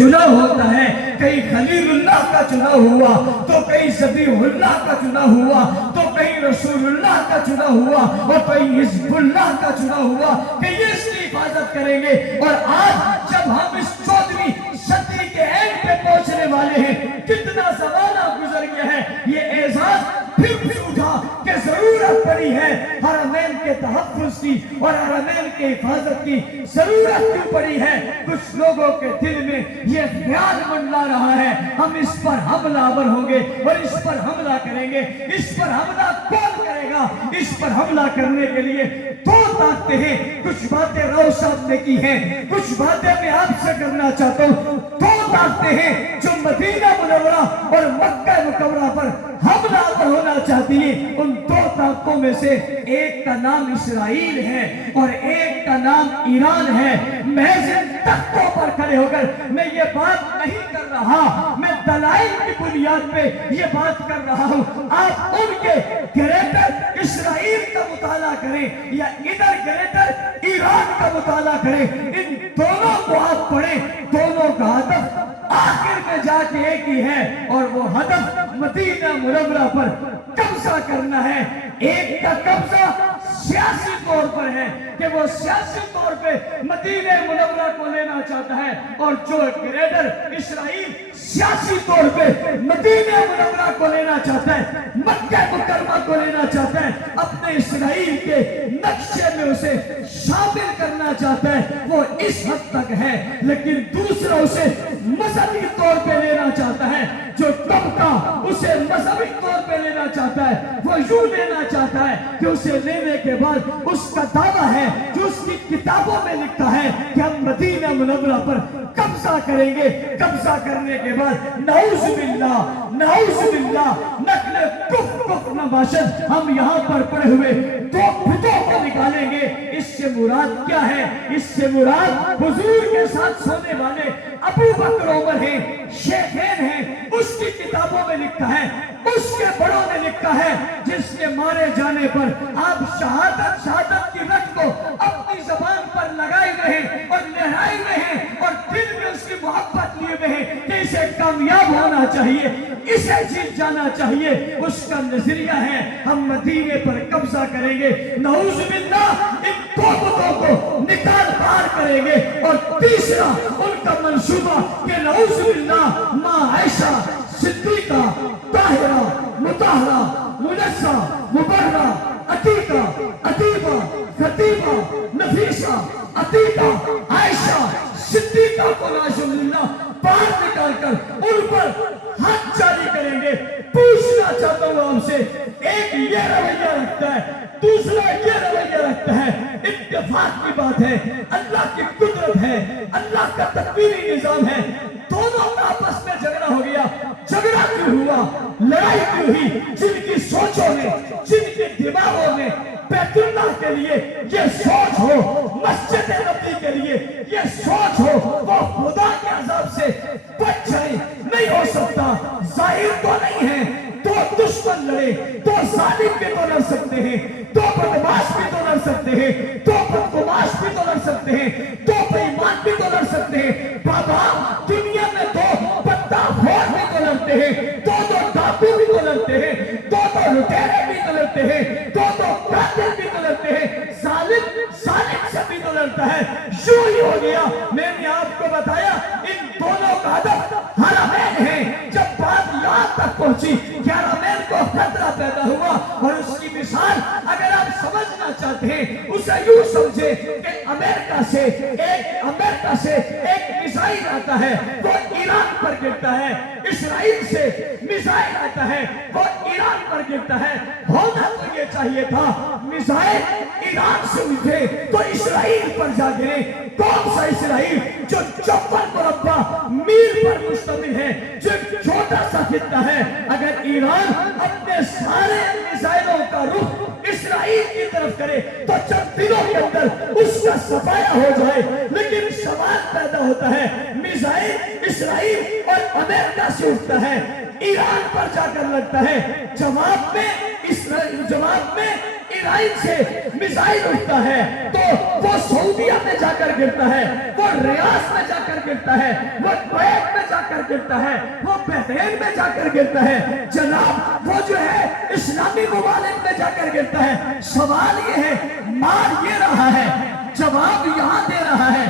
चुनाव होता है, कहीं खलीलुल्लाह का चुनाव हुआ तो कहीं ज़बीहुल्लाह का चुनाव हुआ तो कहीं रसूलुल्लाह का चुनाव हुआ और कहीं हिज़्बुल्लाह का चुनाव हुआ कि ये इसकी हिफाजत करेंगे। और आज जब हम इस 14वीं सदी के एंड पे पहुंचने वाले हैं, कितना ज़माना गुजर गया है, ये एजाज फिर भी उठा कि जरूरत पड़ी है हरमैन के तहफ़्फ़ुज़ की और हरमैन के हिफाजत की जरूरत क्यों पड़ी है। कुछ लोगों के दिल में ये ख्याल मंडला रहा है हम इस पर हमलावर होंगे और इस पर हमला करेंगे। इस पर हमला कौन करेगा? इस पर हमला करने के लिए दो ताकतें हैं। कुछ बातें राव साहब ने की हैं, कुछ बातें मैं आपसे करना चाहता हूँ। दो ताकतें हैं जो मदीना मुनव्वरा और मक्का मुकर्रमा पर हमला होना चाहती है। उन दो ताकतों में से एक का नाम इसराइल है और एक का नाम ईरान है। महज तख्तों पर खड़े होकर मैं ये बात नहीं कर रहा, मैं दलाइल की बुनियाद पे ये बात कर रहा हूँ। आप उनके ग्रेटर इसराइल का मुताला करें या इधर ग्रेटर ईरान का मुताला करें, इन दोनों को आप पढ़ें, दोनों का हदफ आखिर में जाके एक ही है और वो हदफ मदीना मुनव्वरा पर कब्जा करना है। एक का कब्जा सियासी तौर पर है कि वो सियासी तौर पे मदीना मुनव्वरा को लेना चाहता है और जो ग्रेटर इसराइल सियासी तौर पे मदीना मुनव्वरा को लेना चाहता है, मक्का मुकर्रमा को लेना चाहता है, अपने इसराइल के नक्शे में उसे शामिल करना चाहता है, वो इस हद तक है। लेकिन दूसरा उसे मजहबी तौर पे लेना चाहता है, जो तबका उसे मजहबी तौर पे लेना चाहता है, वो यूं लेना चाहता है कि उसे लेने के बाद उसका दावा है जो उसकी किताबों में लिखता है कि हम मदीना मुनव्वरा पर कब्जा करेंगे। कब्जा करने के बाद नाउज़ुबिल्लाह नक्ल कुफ्र नबाशत हम यहाँ पर पड़े हुए दो फितों को निकालेंगे। इससे मुराद क्या है? इससे मुराद हुजूर के साथ सोने वाले अबू बकर उमर हैं, शेखैन हैं, उसकी किताबों में लिखा है, उसके बड़ों ने लिखा है, जिसके मारे जाने पर आप शहादत की रट को अपनी जबान पर लगाए हुए हैं और लहराए हुए हैं और दिल में उसकी मोहब्बत लिए हुए हैं कि इसे कामयाब होना चाहिए, इसे जीत जाना चाहिए। उसका नजरिया है हम मदीने पर कब्जा करेंगे, नाउज़ुबिल्लाह इन दो बुतों को निकाल पार करेंगे। और तीसरा उनका मंसूबा कि नाउज़ुबिल्लाह माँ आयशा सिद्दीका ताहिरा मुताहरा मुनस्सा मुबर्रा अतीका अतीबा खतीबा नफीसा अतीका आयशा सिद्दीका को नाउज़ुबिल्लाह पार निकालकर उन पर हाथ जारी करेंगे। पूछना चाहता हूँ आपसे, एक ये रवैया रखता है, दूसरा ये रवैया रखता है। इत्तेफाक की बात है, अल्लाह की कुदरत है, अल्लाह का तकदीरी निजाम है, दोनों का आपस में झगड़ा हो गया। झगड़ा क्यों हुआ? लड़ाई क्यों हुई? जिनकी सोचों में, जिनके दिमागों में बैतुल्लाह के लिए ये सोच हो, मस्जिद नबी के लिए ये सोच हो, वो खुदा के अज़ाब से बच जाए, नहीं हो सकता। जाहिर तो नहीं है, दो दुश्मन लड़े, दो जालिम भी तो लड़ सकते हैं, दो बदमाश भी तो लड़ सकते हैं, दो बदमाश भी तो लड़ सकते हैं, दो बेईमान भी तो लड़ सकते हैं। बाबा दुनिया में दो बद्दाखोर भी तो लड़ते हैं, दो डाकू भी तो लड़ते हैं, दो लुटेरे भी तो लड़ते हैं, दो कातिल भी तो लड़ते हैं, जालिम से भी तो लड़ता है। यूं ही हो गया। मैंने आपको बताया इन दोनों का हदफ हरमैन है। जब बात यहाँ तक पहुंची कि हरमैन को खतरा पैदा हुआ और उसकी मिसाल अगर आप समझना चाहते हैं उसे यूं समझे कि अमेरिका से एक मिसाइल आता है, वो ईरान पर गिरता है, इस्राइल से मिसाइल आता है, वो ईरान पर गिरता है। होना तो ये चाहिए था मिसाइल ईरान से उठे तो इस्राइल पर जा गिरे। कौन सा इस्राइल? जो 54 मुरब्बा मील पर मुश्तमिल है, जो छोटा सा खित्ता है। अगर ईरान अपने सारे मिसाइलों का रुख इस्राइल की तरफ करे तो चंद दिनों के अंदर उसका सफाया हो जाए। लेकिन सवाल पैदा होता है, मिसाइल इस्राइल और अमेरिका से उठता है, ईरान पर जाकर लगता है। जवाब में ایران سے میزائل اٹھتا ہے تو وہ سعودیہ میں جا کر گرتا ہے، وہ ریاض میں جا کر گرتا ہے، وہ کویت میں جا کر گرتا ہے، وہ بحرین میں جا کر گرتا ہے، جناب وہ جو ہے اسلامی ممالک میں جا کر گرتا ہے۔ سوال یہ ہے، مار یہ رہا ہے، جواب یہاں دے رہا ہے،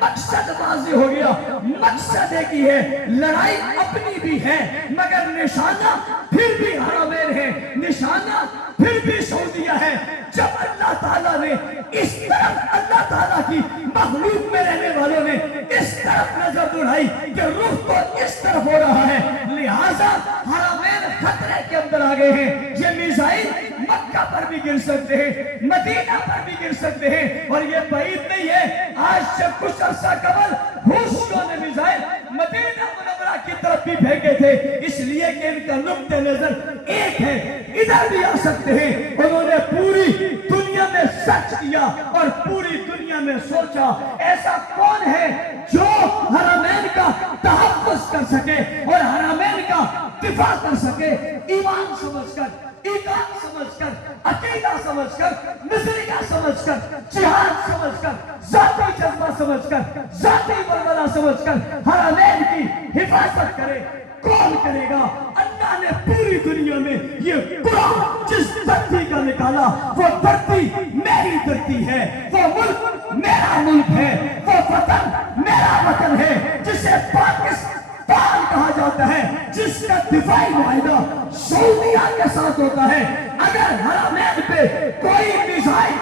مقصد واضح ہو گیا۔ مقصد ایک ہی ہے، لڑائی اپنی بھی ہے مگر نشانہ پھر بھی حرمین ہے، نشانہ پھر بھی سعودیہ ہے۔ جب اللہ تعالیٰ نے اس طرف، اللہ تعالیٰ کی مخلوق میں رہنے والوں نے اس طرف نظر دوڑائی کہ رخ تو اس طرف ہو رہا ہے، لہٰذا حرمین خطرے کے اندر آ گئے ہیں۔ یہ میزائل مکہ پر بھی گر سکتے ہیں، مدینہ پر بھی گر سکتے ہیں، اور یہ بعید نہیں ہے، آج سے کچھ عرصہ قبل حوثیوں نے میزائل مدینہ منورہ کی طرف بھی پھینکے تھے، اس لیے کہ ان کا نقطہ نظر ایک ہے، ادھر بھی آ سکتے ہیں۔ انہوں نے پوری دنیا میں سچ کیا اور پوری دنیا میں سوچا ایسا کون ہے جو حرمین کا تحفظ کر سکے اور حرمین کا دفاع کر سکے۔ ایمان سمجھ کر، ایمان سمجھ کر، عقیدہ سمجھ کر، نظریہ سمجھ کر، جہاد سمجھ کر، ذاتی جذبہ سمجھ کر، ذاتی ولولہ سمجھ کر حرمین کی حفاظت کرے۔ کون کرے گا؟ اللہ نے پوری دنیا میں یہ قرآن جس دھرتی کا نکالا، وہ دھرتی میری دھرتی ہے، وہ ملک میرا ملک ہے، وہ وطن میرا وطن ہے، جسے پاکستان کہا جاتا ہے، جس کا دفاعی معاہدہ سعودیہ کے ساتھ ہوتا ہے۔ اگر حرمین پہ کوئی میزائل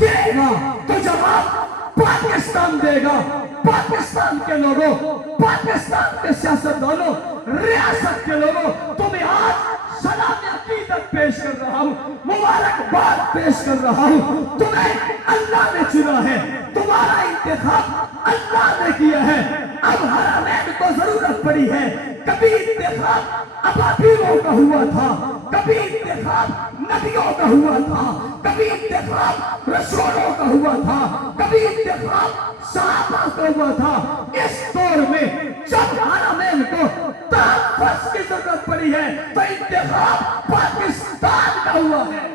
گرے گا تو جواب پاکستان دے گا۔ پاکستان کے لوگوں، پاکستان کے سیاستدانوں، ریاست کے لوگوں، تمہیں آج سلام عقیدت پیش کر رہا ہوں، مبارکباد پیش کر رہا ہوں۔ تمہیں اللہ نے چنا ہے، تمہارا انتخاب اللہ نے کیا ہے۔ اب حرمین کو ضرورت پڑی ہے، کبھی انتخاب ابابیلوں کا ہوا تھا، کبھی انتخاب نبیوں کا ہوا تھا، کبھی انتخاب رسولوں کا ہوا تھا، کبھی انتخاب صحابہ کا ہوا تھا۔ اس دور میں جب حرمین کو تحفظ کی ضرورت پڑی ہے تو انتخاب پاکستان کا ہوا ہے۔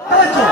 توجہ